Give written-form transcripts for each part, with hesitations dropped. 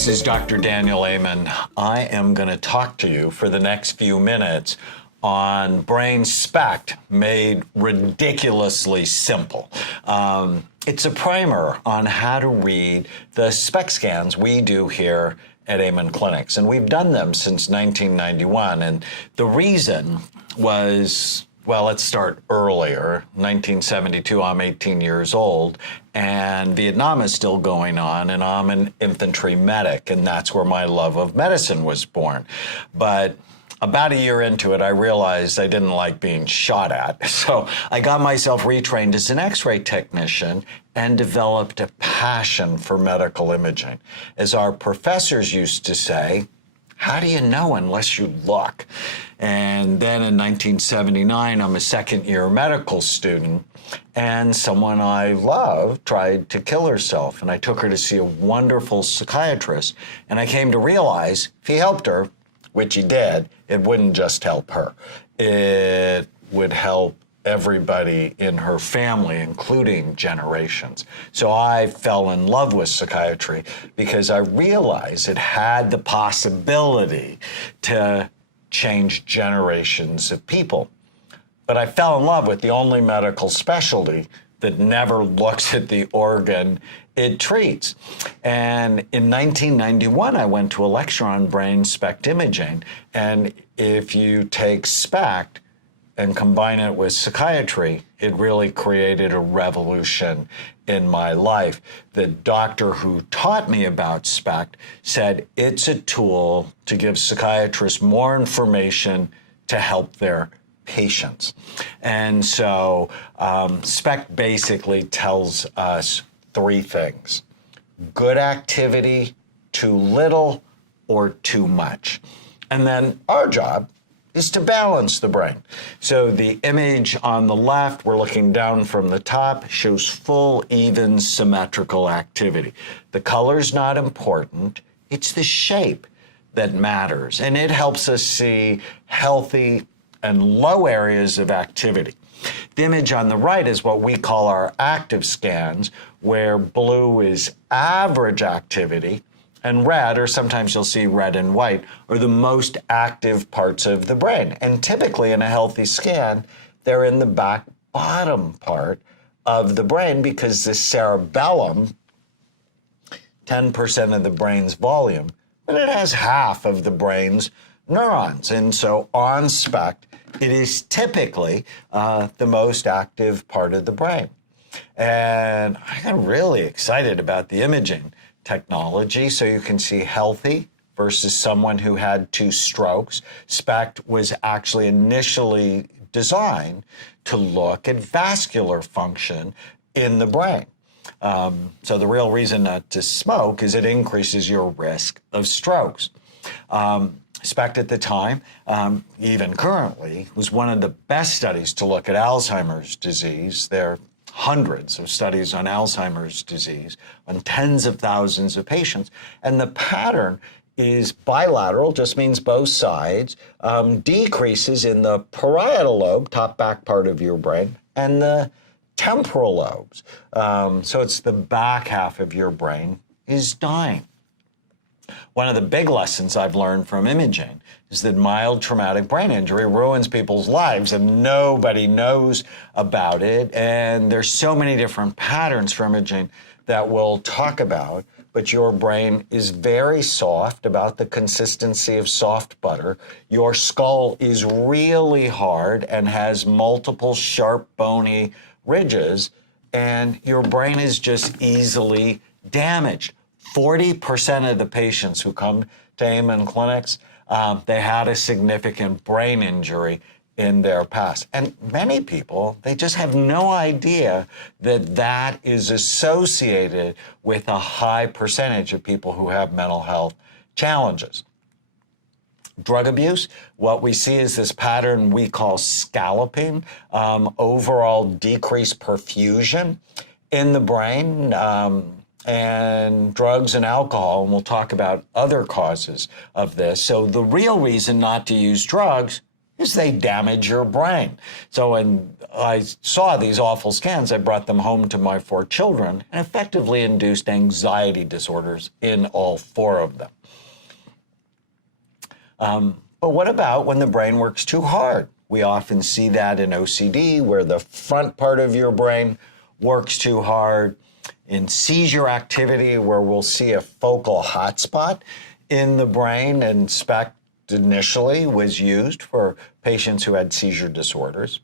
This is Dr. Daniel Amen. I am going to talk to you for the next few minutes on brain SPECT made ridiculously simple. It's a primer on how to read the SPECT scans we do here at Amen Clinics. And we've done them since 1991. And the reason was, well, let's start earlier. 1972, I'm 18 years old, and Vietnam is still going on, and I'm an infantry medic, and that's where my love of medicine was born. But about a year into it, I realized I didn't like being shot at. So I got myself retrained as an X-ray technician and developed a passion for medical imaging. As our professors used to say, how do you know unless you look? And then in 1979, I'm a second-year medical student, and someone I love tried to kill herself. And I took her to see a wonderful psychiatrist, and I came to realize if he helped her, which he did, it wouldn't just help her. It would help everybody in her family, including generations. So I fell in love with psychiatry because I realized it had the possibility to change generations of people. But I fell in love with the only medical specialty that never looks at the organ it treats. And in 1991, I went to a lecture on brain SPECT imaging. And if you take SPECT and combine it with psychiatry, it really created a revolution in my life. The doctor who taught me about SPECT said it's a tool to give psychiatrists more information to help their patients. And so SPECT basically tells us three things: good activity, too little, or too much. And then our job is to balance the brain. So the image on the left, we're looking down from the top, shows full, even, symmetrical activity. The color's not important. It's the shape that matters. And it helps us see healthy and low areas of activity. The image on the right is what we call our active scans, where blue is average activity, and red, or sometimes you'll see red and white, are the most active parts of the brain. And typically in a healthy scan, they're in the back bottom part of the brain because the cerebellum, 10% of the brain's volume, but it has half of the brain's neurons. And so on SPECT, it is typically the most active part of the brain. And I got really excited about the imaging technology. So you can see healthy versus someone who had 2 strokes. SPECT was actually initially designed to look at vascular function in the brain. So the real reason not to smoke is it increases your risk of strokes. SPECT at the time, even currently, was one of the best studies to look at Alzheimer's disease. There are hundreds of studies on Alzheimer's disease on tens of thousands of patients. And the pattern is bilateral, just means both sides, decreases in the parietal lobe, top back part of your brain, and the temporal lobes. So it's the back half of your brain is dying. One of the big lessons I've learned from imaging is that mild traumatic brain injury ruins people's lives and nobody knows about it. And there's so many different patterns for imaging that we'll talk about, but your brain is very soft, about the consistency of soft butter. Your skull is really hard and has multiple sharp, bony ridges, and your brain is just easily damaged. 40% of the patients who come to Amen Clinics, they had a significant brain injury in their past. And many people, they just have no idea that that is associated with a high percentage of people who have mental health challenges. Drug abuse, what we see is this pattern we call scalloping, overall decreased perfusion in the brain, and drugs and alcohol, and we'll talk about other causes of this. So the real reason not to use drugs is they damage your brain. So when I saw these awful scans, I brought them home to my 4 children and effectively induced anxiety disorders in all 4 of them. But what about when the brain works too hard? We often see that in OCD, where the front part of your brain works too hard. In seizure activity, where we'll see a focal hotspot in the brain, and SPECT initially was used for patients who had seizure disorders.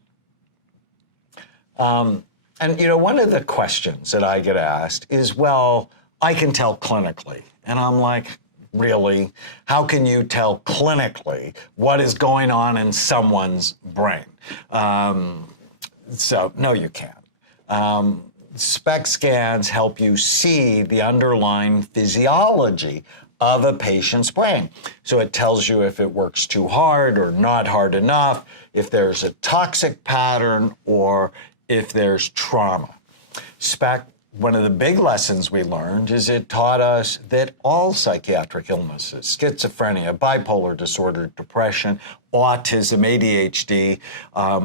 And, one of the questions that I get asked is, well, I can tell clinically. And I'm like, really? How can you tell clinically what is going on in someone's brain? So, no, you can't. SPECT scans help you see the underlying physiology of a patient's brain. So it tells you if it works too hard or not hard enough, if there's a toxic pattern, or if there's trauma. SPECT, one of the big lessons we learned is it taught us that all psychiatric illnesses, schizophrenia, bipolar disorder, depression, autism, ADHD,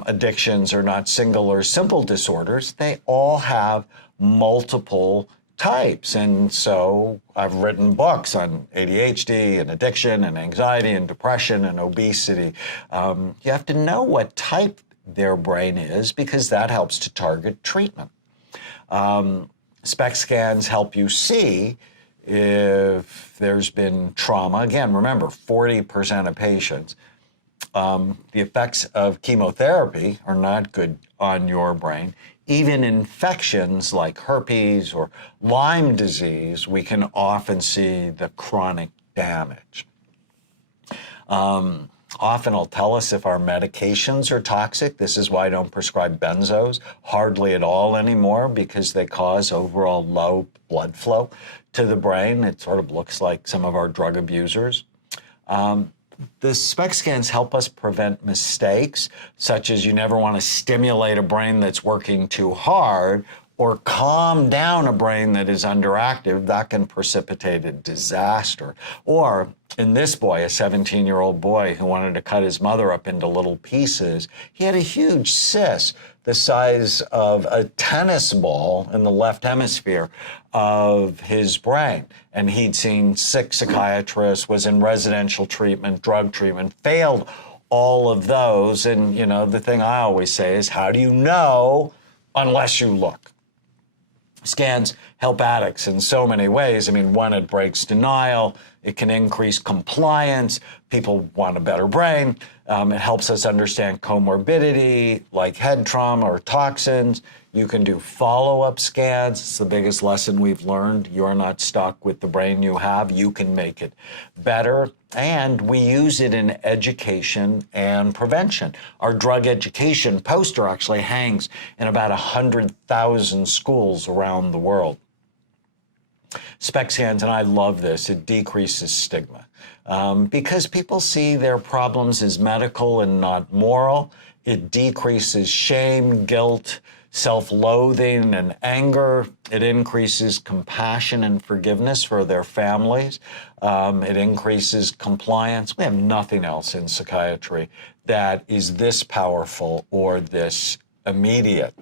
addictions are not single or simple disorders. They all have multiple types. And so I've written books on ADHD and addiction and anxiety and depression and obesity. You have to know what type their brain is, because that helps to target treatment. SPECT scans help you see if there's been trauma. Again, remember, 40% of patients, the effects of chemotherapy are not good on your brain. Even infections like herpes or Lyme disease, we can often see the chronic damage. Often it'll tell us if our medications are toxic. This is why I don't prescribe benzos hardly at all anymore, because they cause overall low blood flow to the brain. It sort of looks like some of our drug abusers. The SPECT scans help us prevent mistakes, such as you never want to stimulate a brain that's working too hard or calm down a brain that is underactive. That can precipitate a disaster. Or in this boy, a 17-year-old boy who wanted to cut his mother up into little pieces, he had a huge cyst the size of a tennis ball in the left hemisphere of his brain. And he'd seen 6 psychiatrists, was in residential treatment, drug treatment, failed all of those. And, the thing I always say is, how do you know unless you look? Scans help addicts in so many ways. One, it breaks denial. It can increase compliance. People want a better brain. It helps us understand comorbidity like head trauma or toxins. You can do follow-up scans. It's the biggest lesson we've learned. You're not stuck with the brain you have. You can make it better. And we use it in education and prevention. Our drug education poster actually hangs in about 100,000 schools around the world. SPECT scans, and I love this, it decreases stigma. Because people see their problems as medical and not moral. It decreases shame, guilt, self-loathing, and anger. It increases compassion and forgiveness for their families. It increases compliance. We have nothing else in psychiatry that is this powerful or this immediate.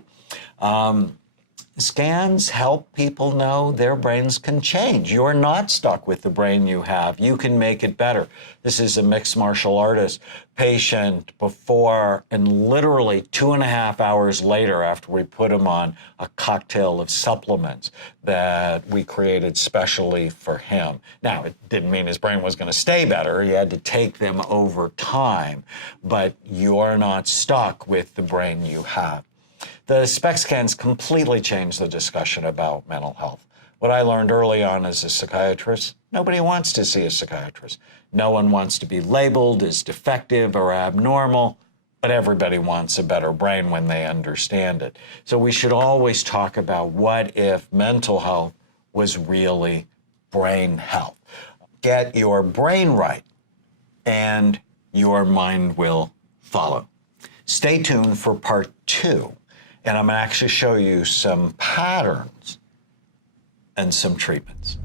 Scans help people know their brains can change. You're not stuck with the brain you have. You can make it better. This is a mixed martial artist patient before, and literally 2.5 hours later, after we put him on a cocktail of supplements that we created specially for him. Now, it didn't mean his brain was going to stay better. He had to take them over time, but you're not stuck with the brain you have. The SPECT scans completely changed the discussion about mental health. What I learned early on as a psychiatrist, nobody wants to see a psychiatrist. No one wants to be labeled as defective or abnormal, but everybody wants a better brain when they understand it. So we should always talk about what if mental health was really brain health. Get your brain right, and your mind will follow. Stay tuned for part 2. And I'm going to actually show you some patterns and some treatments.